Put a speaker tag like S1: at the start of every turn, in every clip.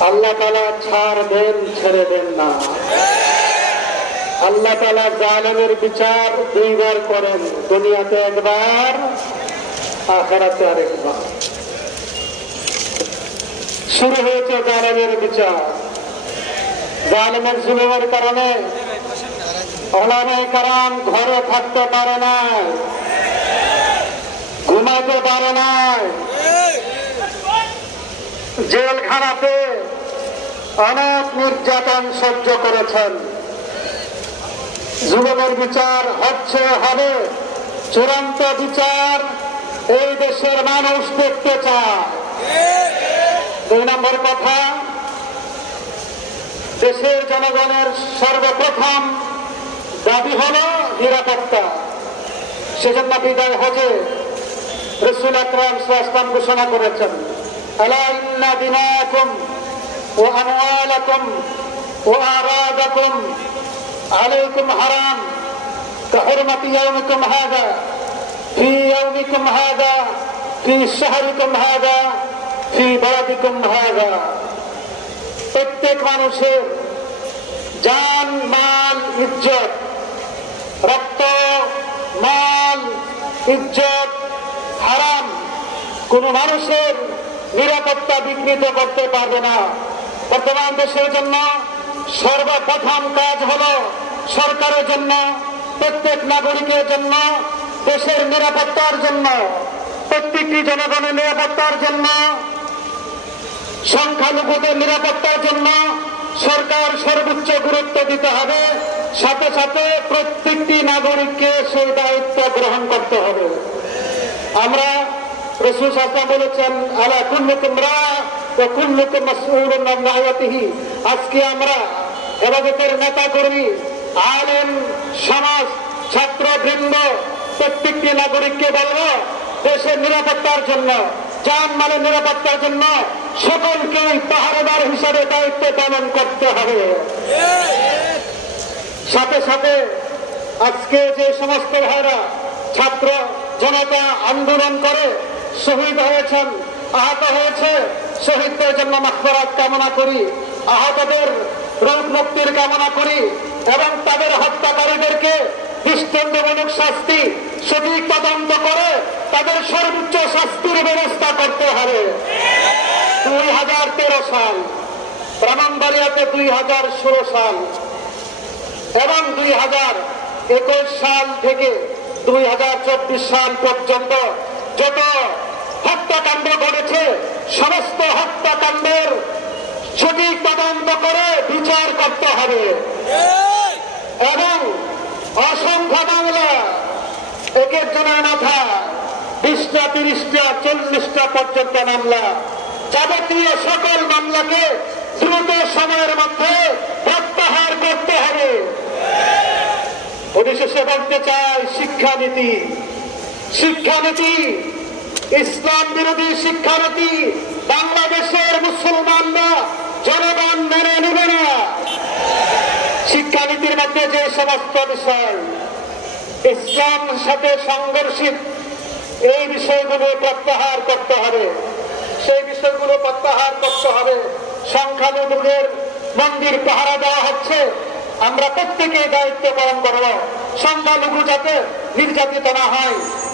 S1: আল্লাহ তালা ছাড় দেন, ছেড়ে দেন না। আল্লাহ তালা জালেমের বিচার দুইবার করেন, দুনিয়াতে একবার, আখেরাতে আরেকবার। শুরু হয়েছে জালেমের বিচার। জালেমের জুলুমের কারণে ওলামায়ে কারণ ঘরে থাকতে পারে নাই ঘুমাতে পারে নাই জেলখানাতে অনেক নির্যাতন সহ্য করেছেন। যুবকের বিচার হচ্ছে হবে। চূড়ান্ত বিচার এই দেশের মানুষ দেখতে চায়। দুই নম্বর কথা, দেশের জনগণের সর্বপ্রথম দাবি হল নিরাপত্তা। সেজন্য বিদায় হজে রসুল আকরাম ইসলাম ঘোষণা করেছেন। আলা ইন্না দিনাকুম ও আমওয়ালাকুম ও আরাদাকুম আলাইকুম হারাম كحرمة يومكم هذا في يومكم هذا في شهركم هذا في بلدكم هذا প্রত্যেক মানুষের জান মাল ইজ্জত রক্ত মাল ইজ্জত হারাম কোন মানুষের নিরাপত্তা বিকৃত করতে পারবে না। বর্তমান দেশের জন্য সর্বপ্রথম কাজ হলো সরকারের জন্য, প্রত্যেক নাগরিকের জন্য, দেশের নিরাপত্তার জন্য, প্রত্যেকটি জনগণের নিরাপত্তার জন্য, সংখ্যালঘুদের নিরাপত্তার জন্য সরকার সর্বোচ্চ গুরুত্ব দিতে হবে। সাথে সাথে প্রত্যেকটি নাগরিককে সেই দায়িত্ব গ্রহণ করতে হবে। আমরা রসুল বলেছেন, আলা কুল্লুকুম রা ও কুল্লুকুম আজকে আমরা হেফাজতের নেতা কর্মী আলেম, সমাজ, ছাত্র, বৃন্দ, প্রত্যেকটি নাগরিককে বলব, দেশের নিরাপত্তার জন্য যান মালের নিরাপত্তার জন্য সকলকেই পাহাড়েদার হিসাবে দায়িত্ব পালন করতে হবে। সাথে সাথে আজকে যে সমস্ত ভাইরা, ছাত্র, জনতা আন্দোলন করে শহীদ হয়েছেন, আহত হয়েছে। শহীদদের জন্য মাখবরাত কামনা করি। আহতদের রোগ মুক্তির কামনা করি এবং তাদের হত্যাকারীদেরকে দৃষ্টান্তমূলক শাস্তি, সঠিক তদন্ত করে তাদের সর্বোচ্চ শাস্তির ব্যবস্থা করতে হবে। দুই হাজার তেরো সাল, ব্রাহ্মণবাড়িয়াতে দুই হাজার ষোলো সাল এবং দুই হাজার একুশ সাল থেকে দুই হাজার চব্বিশ সাল পর্যন্ত যত হত্যাকাণ্ড ঘটেছে, সমস্ত হত্যাকাণ্ডের সঠিক তদন্ত করে বিচার করতে হবে। এবং অসংখ্য বাংলা এক একজনের মাথা, বিশটা, তিরিশটা, চল্লিশটা পর্যন্ত মামলা, যাবতীয় সকল মামলাকে দ্রুত সময়ের মধ্যে প্রত্যাহার করতে হবে। পরিশেষে বলতে চাই, শিক্ষানীতি শিক্ষানীতি, ইসলাম বিরোধী শিক্ষানীতি, বাংলাদেশের মুসলমানরা জনগণ মেনে নেবে না। শিক্ষানীতির মধ্যে যে সমস্ত বিষয়, ইসলাম সাথে সংঘর্ষিত, এই বিষয়গুলো প্রত্যাহার করতে হবে। সেই বিষয়গুলো প্রত্যাহার করতে হবে। সংখ্যালঘুদের মন্দির পাহারা দেওয়া হচ্ছে। আমরা প্রত্যেকে দায়িত্ব পালন করব। সংখ্যালঘু যাতে নির্যাতিত না হয়।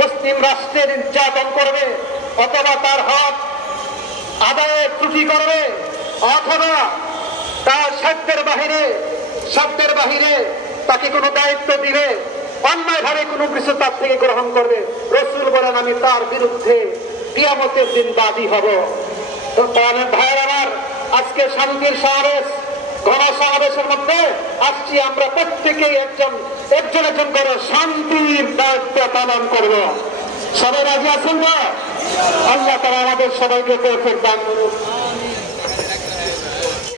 S1: মুসলিম রাষ্ট্রে নির্যাতন করবে, অথবা তার হক আদায়ে ত্রুটি করবে, অথবা তার সাধ্যের বাহিরে শব্দের বাহিরে তাকে কোনো দায়িত্ব দিবে অন্যায় ভাবে কোনো কিছু তার থেকে গ্রহণ করবে। রসুল বলেন, আমি তার বিরুদ্ধে কিয়ামতের দিন বাদী হব। তো ভাইয়ের আমার, আজকে শান্তির সমাবেশ ঘন সমাবেশের মধ্যে আসছি আমরা প্রত্যেকেই একজন একজন একজন করে শান্তির পালন করব। সবাই রাজি আসুন না আল্লাহ তারা আমাদের সবাইকে দান